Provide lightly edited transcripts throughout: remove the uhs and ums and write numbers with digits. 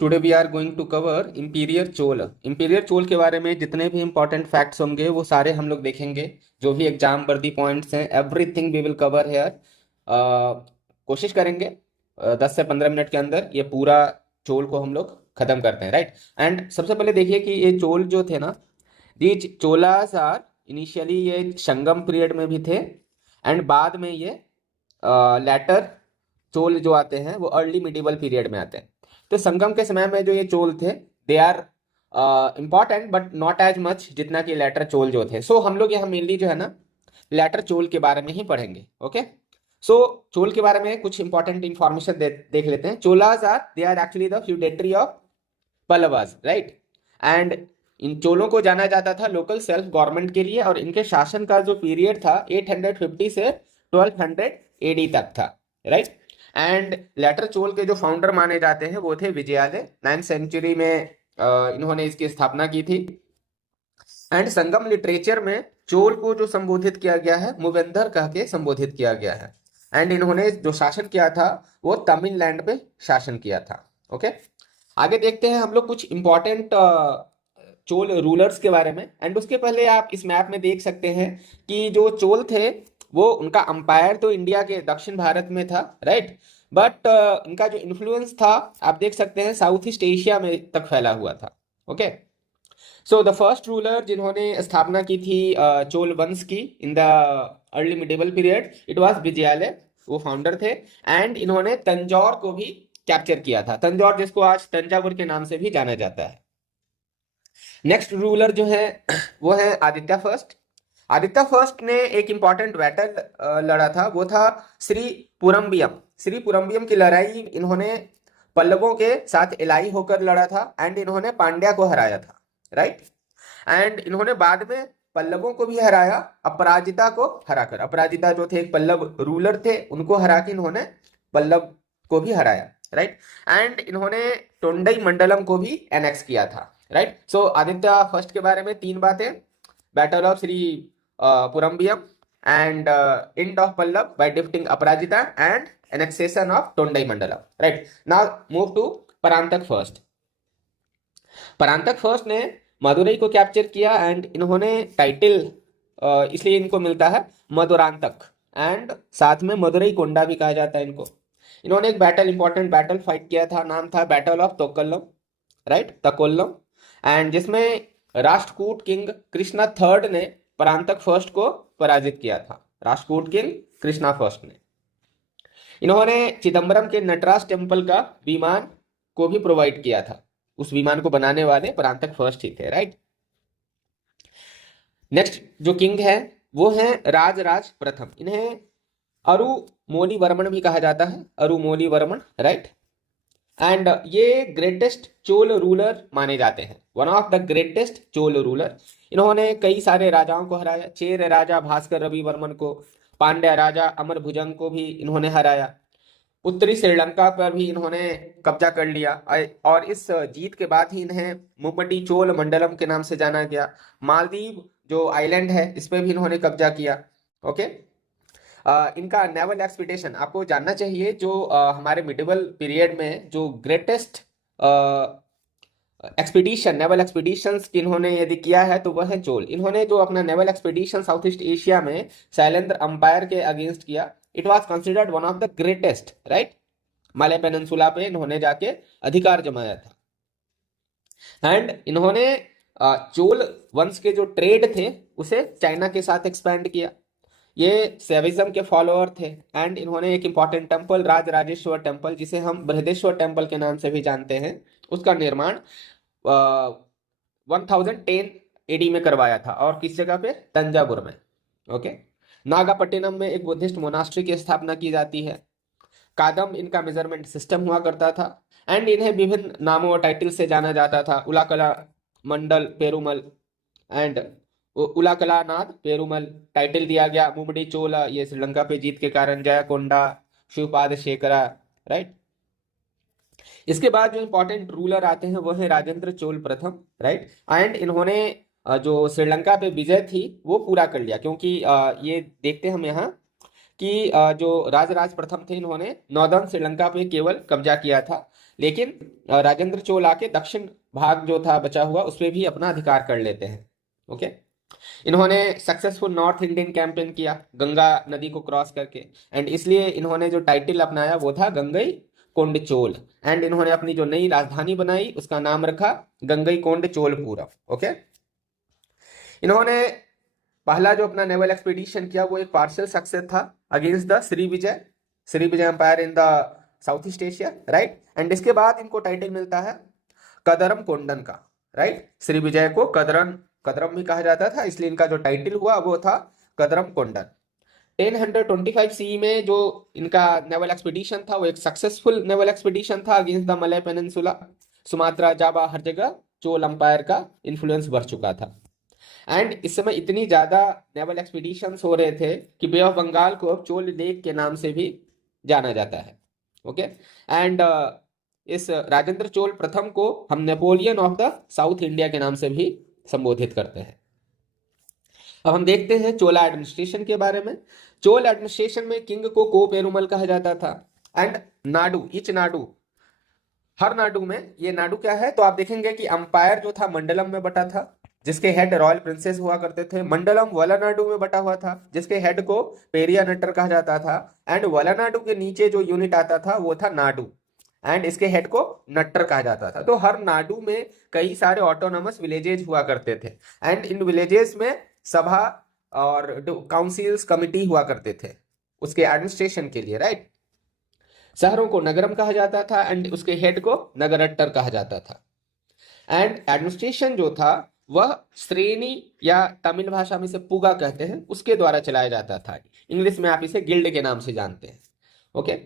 Today we are going to cover imperial Chola. Imperial Chola के बारे में जितने भी इंपॉर्टेंट फैक्ट्स होंगे वो सारे हम लोग देखेंगे। जो भी एग्जाम वर्दी पॉइंट्स हैं everything we will cover here. कोशिश करेंगे 10 से 15 मिनट के अंदर ये पूरा चोल को हम लोग खत्म करते हैं, राइट। एंड सबसे पहले देखिए कि ये चोल जो थे ना, दीज चोलास आर इनिशियली ये संगम पीरियड में भी थे एंड बाद में ये लेटर चोल जो आते हैं वो अर्ली मिडिवल पीरियड में आते हैं। तो संगम के समय में जो ये चोल थे they are important but not as much जितना कि लेटर चोल जो थे। सो हम लोग यहाँ मेनली जो है ना लेटर चोल के बारे में ही पढ़ेंगे। ओके, सो चोल के बारे में कुछ इंपॉर्टेंट इंफॉर्मेशन देख लेते हैं। Cholas are they are actually the feudatory of Pallavas, right. And इन चोलों को जाना जाता था लोकल सेल्फ गवर्नमेंट के लिए और इनके शासन का जो पीरियड था 850 से 1200 एडी तक था, राइट। एंड लेटर चोल के जो फाउंडर माने जाते हैं वो थे विजयालय। 9th सेंचुरी में इन्होंने इसकी स्थापना की थी। एंड संगम लिटरेचर में चोल को जो संबोधित किया गया है मूवेंदर कह के संबोधित किया गया है। एंड इन्होंने जो शासन किया था वो तमिलनाडु पे शासन किया था। ओके, आगे देखते हैं हम लोग कुछ इंपॉर्टेंट चोल रूलर्स के बारे में। एंड उसके पहले आप इस मैप में देख सकते हैं कि जो चोल थे वो उनका अंपायर तो इंडिया के दक्षिण भारत में था, राइट। बट इनका जो इन्फ्लुएंस था आप देख सकते हैं साउथ ईस्ट एशिया में तक फैला हुआ था। Okay, so the first ruler जिन्होंने स्थापना की थी चोल वंश की in the early medieval period it was Vijayalaya, वो फाउंडर थे। एंड इन्होंने तंजौर को भी कैप्चर किया था, तंजौर जिसको आज तंजावुर के नाम से भी जाना जाता है। नेक्स्ट रूलर जो है वो है आदित्य फर्स्ट। आदित्य फर्स्ट ने एक इंपॉर्टेंट बैटल लड़ा था, वो था श्री पुरम्बियम। श्री पुरम्बियम की लड़ाई इन्होंने पल्लवों के साथ एलाई होकर लड़ा था एंड इन्होंने पांड्या को हराया था, राइट। एंड इन्होंने बाद में पल्लवों को भी हराया अपराजिता को हराकर। अपराजिता जो थे एक पल्लव रूलर थे, उनको हरा के इन्होंने पल्लव को भी हराया, राइट। एंड इन्होंने टोंडई मंडलम को भी एनेक्स किया था, राइट। सो आदित्य फर्स्ट के बारे में 3 बातें: battle of Shri Purambiyam and end of Pallav by defeating Aparajita and annexation of Tondai Mandalam. Right. Now move to Parantaka first. Parantaka first ने मदुरई को कैप्चर किया एंड इन्होंने टाइटल इसलिए इनको मिलता है मधुरांतक एंड साथ में मदुरई कोंडा भी कहा जाता है इनको। इन्होंने एक बैटल इंपॉर्टेंट बैटल फाइट किया था, नाम था बैटल ऑफ तोक्कलम, राइट, तकोल्लम। एंड जिसमें राष्ट्रकूट किंग कृष्णा थर्ड ने परांतक फर्स्ट को पराजित किया था, राष्ट्रकूट किंग कृष्णा फर्स्ट ने। इन्होंने चिदम्बरम के नटराज टेम्पल का विमान को भी प्रोवाइड किया था, उस विमान को बनाने वाले परांतक फर्स्ट ही थे, राइट। नेक्स्ट जो किंग है वो है राजराज प्रथम। इन्हें अरुमोली वर्मन भी कहा जाता है, अरुमोली वर्मन, राइट। एंड ये ग्रेटेस्ट चोल रूलर माने जाते हैं, one of the greatest Chola ruler. इन्होंने कई सारे राजाओं को हराया, चेर राजा भास्कर रवि वर्मन को, पांड्या राजा अमर भुजंग को भी इन्होंने हराया, उत्तरी श्रीलंका पर भी इन्होंने कब्जा कर लिया और इस जीत के बाद ही इन्हें मुम्बटी चोल मंडलम के नाम से जाना गया। मालदीव जो आइलैंड है इस पर भी इन्होंने कब्जा किया। ओके, इनका नेवल एक्सपीडिशन आपको जानना चाहिए, जो हमारे मिडिवल पीरियड में जो ग्रेटेस्ट एक्सपीडिशन नेवल एक्सपीडिशंस इन्होंने यदि किया है तो वह है चोल। इन्होंने जो अपना naval expedition south east Asia में शैलेंद्र अंपायर के अगेंस्ट किया, it was considered one of the greatest, right. Malay peninsula पे इन्होंने जाके अधिकार जमाया था। एंड इन्होंने चोल वंश के जो ट्रेड थे उसे चाइना के साथ एक्सपैंड किया। ये सेविज्म के फॉलोअर थे एंड इन्होंने एक इंपॉर्टेंट टेम्पल राजराजेश्वर टेम्पल, जिसे हम बृहदेश्वर टेम्पल के नाम से भी जानते हैं, उसका निर्माण 1010 एडी में करवाया था और किस जगह पे, तंजावुर में। ओके, नागापट्टिनम में एक बुद्धिस्ट मोनास्ट्री की स्थापना की जाती है। कादम इनका मेजरमेंट सिस्टम हुआ करता था एंड इन्हें विभिन्न नामों और टाइटल से जाना जाता था, उलाकला मंडल पेरुमल एंड उलाकलानाथ पेरुमल टाइटल दिया गया। मुमडी चोला ये श्रीलंका पे जीत के कारण, जयकोंडा, शिवपाद शेखरा, राइट। इसके बाद जो इंपॉर्टेंट रूलर आते हैं वो है राजेंद्र चोल प्रथम, राइट। एंड इन्होंने जो श्रीलंका पे विजय थी वो पूरा कर लिया, क्योंकि ये देखते हैं हम यहाँ कि जो राजराज प्रथम थे इन्होंने नॉर्दर्न श्रीलंका पे केवल कब्जा किया था, लेकिन राजेंद्र चोल आके दक्षिण भाग जो था बचा हुआ उस पर भी अपना अधिकार कर लेते हैं। ओके। इन्होंने सक्सेसफुल नॉर्थ इंडियन कैंपेन किया गंगा नदी को क्रॉस करके, एंड इसलिए इन्होंने जो टाइटल अपनाया वो था गंगई कोंड चोल, एंड इन्होंने अपनी जो नई राजधानी बनाई उसका नाम रखा गंगई कोंड चोलपुरम। ओके। इन्होंने पहला जो अपना नेवल एक्सपीडिशन किया वो एक पार्शियल सक्सेस था against the Sri Vijaya empire in the south east Asia, right. And इसके बाद इनको टाइटल मिलता है कदरम कोंडन का, राइट। श्री विजय को कदरम भी कहा जाता था, इसलिए इनका जो टाइटल हुआ वो था कदरम कोंडन। 1025 सी में जो इनका नेवल एक्सपीडिशन था वो एक सक्सेसफुल नेवल एक्सपीडिशन था against the Malay peninsula, Sumatra, Java, हर जगह चोल अंपायर का इन्फ्लुएंस बढ़ चुका था। एंड इस समय इतनी ज्यादा नेवल एक्सपीडिशंस हो रहे थे कि बे ऑफ बंगाल को अब चोल लेक के नाम से भी जाना जाता है। ओके। एंड इस राजेंद्र चोल प्रथम को हम Napoleon of the south India के नाम से भी संबोधित करते हैं। अब हम देखते हैं चोला एडमिनिस्ट्रेशन के बारे में। चोल एडमिनिस्ट्रेशन में किंग को पेरुमल कहा जाता था, एंड नाडु, ईच नाडु, हर नाडु में, ये नाडु क्या है तो आप देखेंगे कि अंपायर जो था मंडलम में बटा था जिसके हेड रॉयल प्रिंसेस हुआ करते थे। मंडलम वलानाडु में बटा हुआ था जिसके हेड को पेरिया नट्टर कहा जाता था, एंड वलानाडु के नीचे जो यूनिट आता था वो था नाडु, एंड इसके हेड को नट्टर कहा जाता था। तो हर नाडु में कई सारे ऑटोनोमस विलेजेस हुआ करते थे, एंड इन विलेजेस में सभा और काउंसिल्स कमिटी हुआ करते थे उसके एडमिनिस्ट्रेशन के लिए, राइट। शहरों को नगरम कहा जाता था एंड उसके हेड को नगरट्टर कहा जाता था। एंड एडमिनिस्ट्रेशन जो था वह श्रेणी या तमिल भाषा में से पुगा कहते हैं उसके द्वारा चलाया जाता था। इंग्लिश में आप इसे गिल्ड के नाम से जानते हैं। ओके।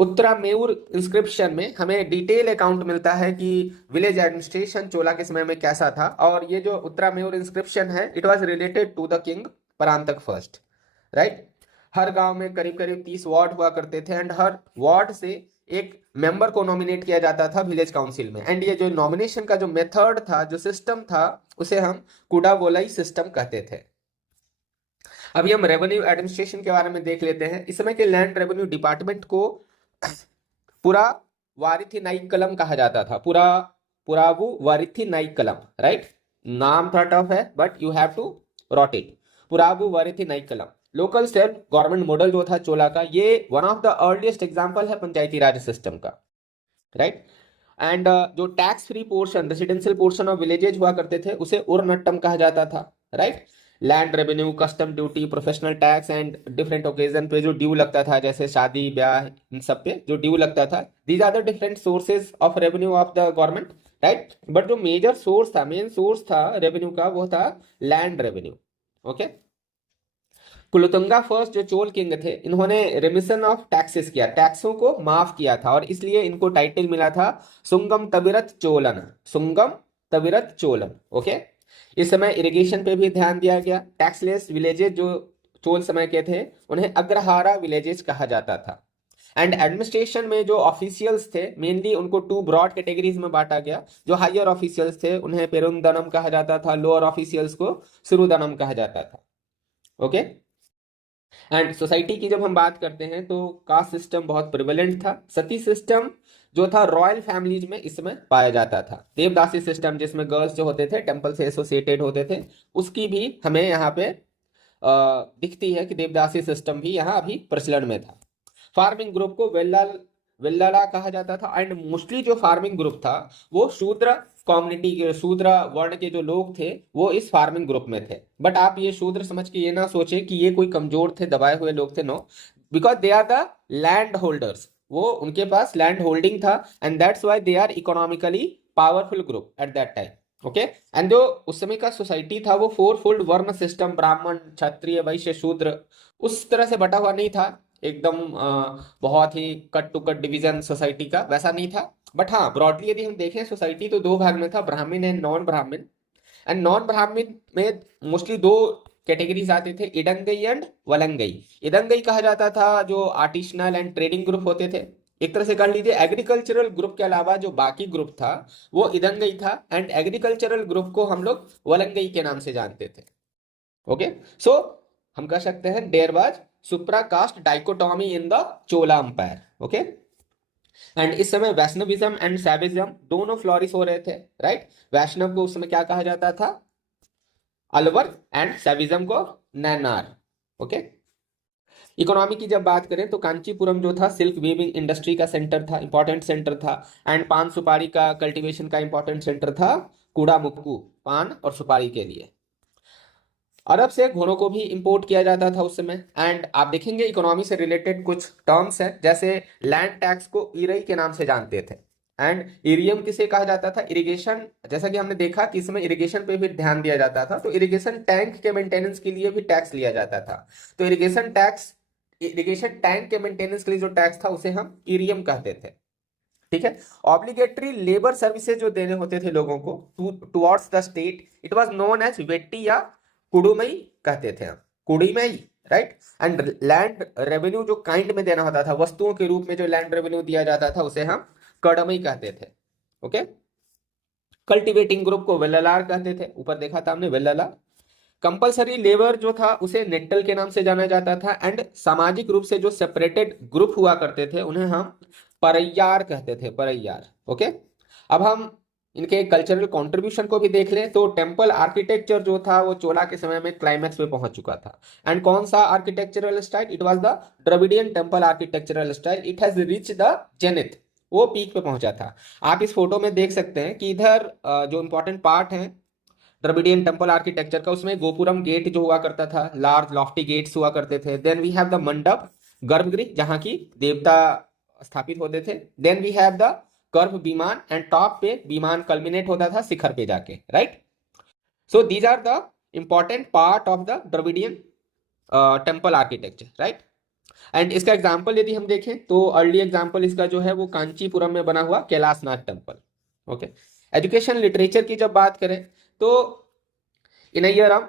उत्तरामेउर इंस्क्रिप्शन में हमें डिटेल अकाउंट मिलता है कि विलेज एडमिनिस्ट्रेशन चोला के समय में कैसा था, और ये जो उत्तरामेउर इंस्क्रिप्शन है it was related to the king Parantaka first, right. हर गांव में करीब करीब 30 वार्ड हुआ करते थे, एंड हर वार्ड से एक मेंबर को नॉमिनेट किया जाता था विलेज काउंसिल में। एंड ये जो नॉमिनेशन का जो मेथड था, जो सिस्टम था, उसे हम कुडावोलाई सिस्टम कहते थे। अभी हम रेवेन्यू एडमिनिस्ट्रेशन के बारे में देख लेते हैं। इस समय के लैंड रेवेन्यू डिपार्टमेंट को पुरा वारिथी नाइक कलम कहा जाता था। पुरावु वारिथी नाइक कलम, राइट। नाम थोड़ा टफ है but you have to rot it. पुरावु वारिथी Naik कलम लोकल सेल्फ गवर्नमेंट मॉडल जो था चोला का, ये one of the earliest example है पंचायती राज सिस्टम का, राइट। एंड जो tax free portion, residential portion of villages हुआ करते थे उसे उरनट्टम कहा जाता था, right. Land revenue, custom duty, professional tax and different occasion पे जो ड्यू लगता था, जैसे शादी ब्याह इन सब पे जो ड्यू लगता था, these are the different sources of revenue of the government, right. But जो मेजर सोर्स था, मेन सोर्स था रेवेन्यू का, वो था land revenue. Okay. Kulothunga first जो चोल किंग थे, इन्होंने रिमिशन ऑफ टैक्सेस किया, टैक्सों को माफ किया था, और इसलिए इनको टाइटल मिला था सुंगम तविरत चोलन, सुंगम तविरत चोलन। ओके। इस समय इरिगेशन पे भी ध्यान दिया गया। टैक्सलेस विलेजेस जो चोल समय के थे उन्हें अग्रहारा विलेजेस कहा जाता था। एंड एडमिनिस्ट्रेशन में जो ऑफिशियल्स थे मेनली उनको 2 ब्रॉड कैटेगरीज में बांटा गया। जो हायर ऑफिशियल्स थे उन्हें पेरुंदनम कहा जाता था, लोअर ऑफिशियल्स को सुरुदनम कहा जाता था। ओके। एंड सोसाइटी की जब हम बात करते हैं तो कास्ट सिस्टम बहुत प्रिवेलेंट था। सती सिस्टम जो था रॉयल फैमिलीज में इसमें पाया जाता था। देवदासी सिस्टम जिसमें गर्ल्स जो होते थे टेम्पल से एसोसिएटेड होते थे, उसकी भी हमें यहाँ पे दिखती है कि देवदासी सिस्टम भी यहाँ अभी प्रचलन में था। फार्मिंग ग्रुप को वेल्लाला कहा जाता था, एंड मोस्टली जो फार्मिंग ग्रुप था वो शूद्र कम्युनिटी के, शूद्र वर्ण के जो लोग थे वो इस फार्मिंग ग्रुप में थे। बट आप ये शूद्र समझ के ये ना सोचे कि ये कोई कमजोर थे, दबाए हुए लोग थे, no, because they are the land holders, वो उनके पास लैंड होल्डिंग था, and that's why they are economically powerful group at that time. Okay. And जो उस समय का सोसाइटी था वो 4 फोल्ड वर्ण सिस्टम, ब्राह्मण, क्षत्रिय, वैश्य, शूद्र, उस तरह से बटा हुआ नहीं था एकदम बहुत ही cut to cut division society का, वैसा नहीं था। बट हाँ, ब्रॉडली यदि हम देखें सोसाइटी तो 2 भाग में था, ब्राह्मण एंड नॉन ब्राह्मण। एंड नॉन ब्राह्मण में मोस्टली 2 कैटेगरीज आते थे, इडंगई एंड वलंगई। इडंगई कहा जाता था जो आर्टिसनल एंड ट्रेडिंग ग्रुप होते थे। एक तरह से कह लीजिए एग्रीकल्चरल ग्रुप के अलावा जो बाकी ग्रुप था वो इदंगई था, एंड एग्रीकल्चरल ग्रुप को हम लोग वलंगई के नाम से जानते थे। ओके। सो हम कह सकते हैं there was supra caste dichotomy in the Chola empire. Okay. And इस समय वैष्णविज्म एंड सैविज्म दोनों फ्लोरिश हो रहे थे, राइट। वैष्णव को उस समय क्या कहा जाता था, अलवर, एंड सैविज्म को नैनार। ओके। इकोनॉमी की जब बात करें तो कांचीपुरम जो था सिल्क वीविंग इंडस्ट्री का सेंटर था, इंपॉर्टेंट सेंटर था। एंड पान सुपारी का कल्टीवेशन का इंपॉर्टेंट सेंटर था कुड़ामुक्कू, पान और सुपारी के लिए। अरब से घोड़ों को भी इंपोर्ट किया जाता था उस समय। एंड आप देखेंगे इकोनॉमी से रिलेटेड कुछ टर्म्स हैं, जैसे लैंड टैक्स को इरई के नाम से जानते थे। एंड इरियम किसे कहा जाता था, इरिगेशन। जैसा कि हमने देखा कि इसमें इरिगेशन पे भी ध्यान दिया जाता था, तो इरिगेशन टैंक के मेंटेनेंस के लिए भी टैक्स लिया जाता था। तो इरिगेशन टैंक के मेंटेनेंस के लिए जो टैक्स था उसे हम इरियम कहते थे। ठीक है। ऑब्लिगेटरी लेबर सर्विसेज जो देने होते थे लोगों को towards the state, it was known as vetti या कुडुमई कहते थे हम, कुड़ीमई, राइट। एंड लैंड रेवेन्यू जो काइंड में देना होता था, वस्तुओं के रूप में जो लैंड रेवेन्यू दिया जाता था उसे हम कड़मई कहते थे। ओके। कल्टिवेटिंग ग्रुप को वेल्लार कहते थे, ऊपर देखा था हमने वेल्लार। कंपलसरी लेबर जो था उसे नेट्टल के नाम से जाना जाता था। एंड सामाजिक रूप से जो सेपरेटेड ग्रुप हुआ करते थे उन्हें हम परैयार कहते थे, परैयार। ओके। अब हम इनके कल्चरल कंट्रीब्यूशन को भी देख लें तो टेम्पल आर्किटेक्चर जो था वो चोला के समय में क्लाइमैक्स पे पहुंच चुका था। एंड कौन सा architectural style, it was the Dravidian temple architectural style, it has reach the zenith, वो पीक पे पहुंचा था। आप इस फोटो में देख सकते हैं कि इधर जो इंपॉर्टेंट पार्ट है द्रविडियन टेम्पल आर्किटेक्चर का, उसमें गोपुरम गेट जो हुआ करता था, लार्ज लॉफ्टी गेट्स हुआ करते थे। देन वी हैव द मंडप, गर्भगृह, जहां की देवता स्थापित होते थे। Then we have the curve vimana, and top पे विमान कल्मिनेट होता था शिखर पे जाके, right. So these are the important part of the Dravidian temple architecture, right. And इसका एग्जाम्पल यदि हम देखें तो अर्ली एग्जाम्पल इसका जो है वो कांचीपुरम में बना हुआ Kailashnath temple. Okay. Education literature की जब बात करें तो इनय्यरम,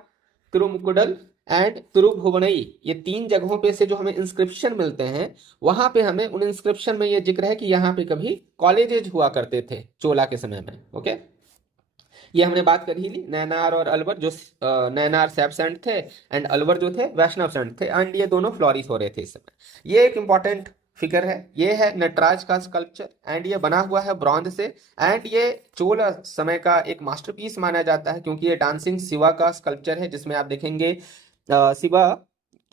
तिरुमुकुडल एंड तिरुभुवनई, ये तीन जगहों पे से जो हमें इंस्क्रिप्शन मिलते हैं, वहां पे हमें उन इंस्क्रिप्शन में ये जिक्र है कि यहाँ पे कभी कॉलेजेज हुआ करते थे चोला के समय में। ओके। ये हमने बात कर ही ली, नैनार और अलवर, जो नैनार सैप सेंट थे एंड अलवर जो थे वैष्णव सेंट थे। एंड ये दोनों फ्लोरिश हो रहे थे इस समय। ये एक इंपॉर्टेंट फिगर है, ये है नटराज का स्कल्पचर। एंड ये बना हुआ है ब्रॉन्ज से। एंड ये चोल समय का एक मास्टरपीस माना जाता है, क्योंकि ये डांसिंग शिवा का स्कल्पचर है, जिसमें आप देखेंगे शिवा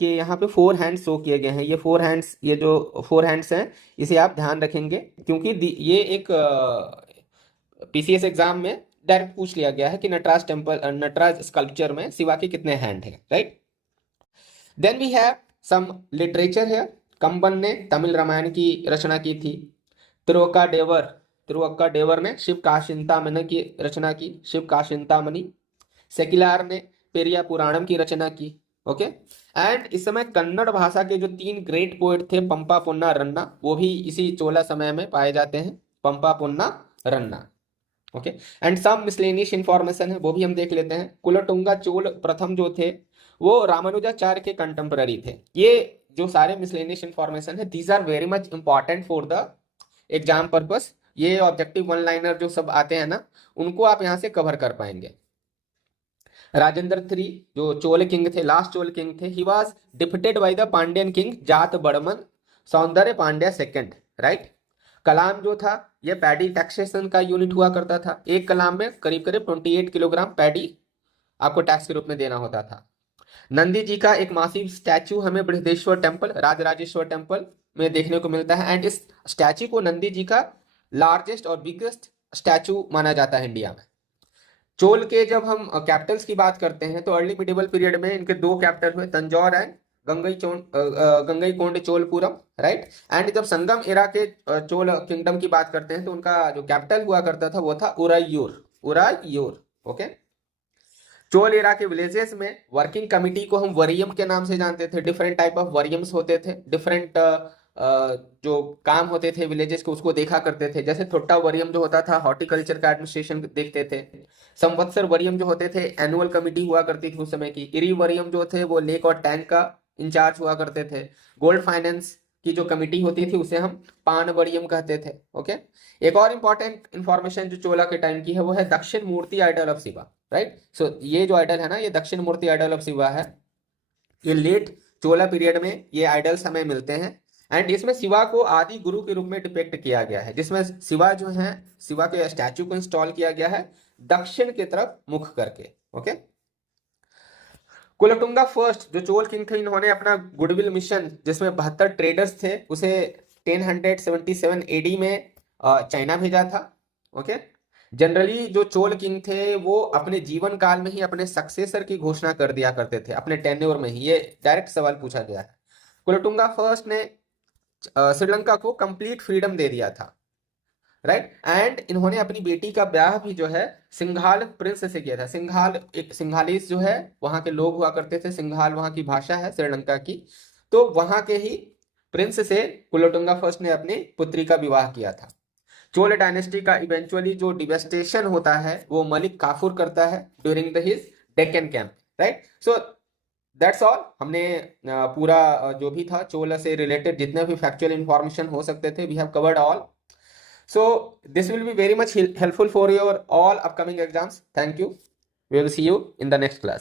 के यहाँ पे फोर हैंड्स शो किए गए हैं। ये फोर हैंड्स, ये जो फोर हैंड्स हैं, इसे आप ध्यान रखेंगे, क्योंकि ये एक पीसीएस एग्जाम में डायरेक्ट पूछ लिया गया है कि नटराज स्कल्पचर में शिवा के कितने हैंड हैं, right. Then we have some literature है। कंबन ने तमिल रामायण की रचना की थी। तिरुवक्का देवर ने शिव काशिंतामणि की रचना की, शिव काशिंतामणि। सेकिलार ने पेरिया पुराणम की रचना की। ओके। एंड इस समय कन्नड़ भाषा के जो तीन ग्रेट पोएट थे, पंपा पुन्ना रन्ना, वो भी इसी चोला समय में पाए जाते हैं, Pampa Ponna Ranna. Okay. And some miscellaneous information है, वो भी हम देख लेते हैं। कुलोटुंगा चोल प्रथम जो थे वो रामानुजाचार्य के कंटेम्पररी थे। ये जो सारे मिसलेनियस इंफॉर्मेशन है, these are very much important for the exam purpose. ये ऑब्जेक्टिव वन लाइनर जो सब आते हैं ना, उनको आप यहाँ से कवर कर पाएंगे। राजेंद्र थ्री जो चोल किंग थे, लास्ट चोल किंग थे, he was defeated by the Pandyan king Jatavarman सौंदर्य पांड्या सेकंड, राइट। कलाम जो था ये पैडी टैक्सेशन का यूनिट हुआ करता था। एक कलाम में करीब करीब 28 किलोग्राम पैडी आपको टैक्स के रूप में देना होता था। नंदी जी का एक मासिव स्टैचू हमें बृहदेश्वर टेम्पल, राजराजेश्वर टेम्पल में देखने को मिलता है। एंड इस स्टैचू को नंदी जी का लार्जेस्ट और बिगेस्ट स्टैचू माना जाता है इंडिया में। चोल के जब हम कैपिटल्स की बात करते हैं तो अर्ली मिडिवल पीरियड में इनके दो कैपिटल हुए, Tanjore and Gangaikonda Cholapuram, right. And जब संगम एरा के चोल किंगडम की बात करते हैं तो उनका जो कैपिटल हुआ करता था वो था उरायूर। ओके। चोल एरा के विलेजेस में वर्किंग कमिटी को हम वरियम के नाम से जानते थे। डिफरेंट टाइप ऑफ वरियम्स होते थे, डिफरेंट जो काम होते थे विलेजेस के, उसको देखा करते थे। जैसे थोट्टा वरियम जो होता था हॉर्टिकल्चर का एडमिनिस्ट्रेशन देखते थे। संवत्सर वरियम जो होते थे एनुअल कमिटी हुआ करती थी उस समय की। इरी वरियम जो थे वो लेक और टैंक का इंचार्ज हुआ करते थे। गोल्ड फाइनेंस की जो कमिटी होती थी उसे हम पान वरियम कहते थे। ओके। एक और इंपॉर्टेंट इंफॉर्मेशन जो चोला के टाइम की है वो है दक्षिण मूर्ति आइडल ऑफ शिवा, राइट। सो ये जो आइडल है ना, ये दक्षिण मूर्ति आइडल ऑफ शिवा है। ये लेट चोला पीरियड में ये आइडल्स हमें मिलते हैं। एंड इसमें शिवा को आदि गुरु के रूप में डिपेक्ट किया गया है, जिसमें शिवा जो है, शिवा के स्टैचू को इंस्टॉल किया गया है दक्षिण की तरफ मुख करके। ओके। कुलोटुंगा फर्स्ट जो चोल किंग थे, इन्होंने अपना गुडविल मिशन जिसमें 72 ट्रेडर्स थे उसे 1077 एडी में चाइना भेजा था। ओके। जनरली जो चोल किंग थे वो अपने जीवन काल में ही अपने सक्सेसर की घोषणा कर दिया करते थे, अपने टेन्योर में ही। ये डायरेक्ट सवाल पूछा गया है। कुलोटुंगा फर्स्ट ने श्रीलंका को कंप्लीट फ्रीडम दे दिया था, राइट। एंड इन्होंने अपनी बेटी का ब्याह भी जो है सिंघाल प्रिंस से किया था। सिंघाल एक सिंघालीस जो है वहां के लोग हुआ करते थे, सिंघाल वहां की भाषा है श्रीलंका की। तो वहां के ही प्रिंस से कुलोटुंगा फर्स्ट ने अपनी पुत्री का विवाह किया था। चोल डायनेस्टी का इवेंचुअली जो डिवेस्टेशन होता है वो मलिक काफूर करता है during the his Deccan camp, right. So that's all. हमने पूरा जो भी था चोल से रिलेटेड जितने भी फैक्चुअल इंफॉर्मेशन हो सकते थे, we have covered all. So this will be very much helpful for your all upcoming exams. Thank you. We will see you in the next class.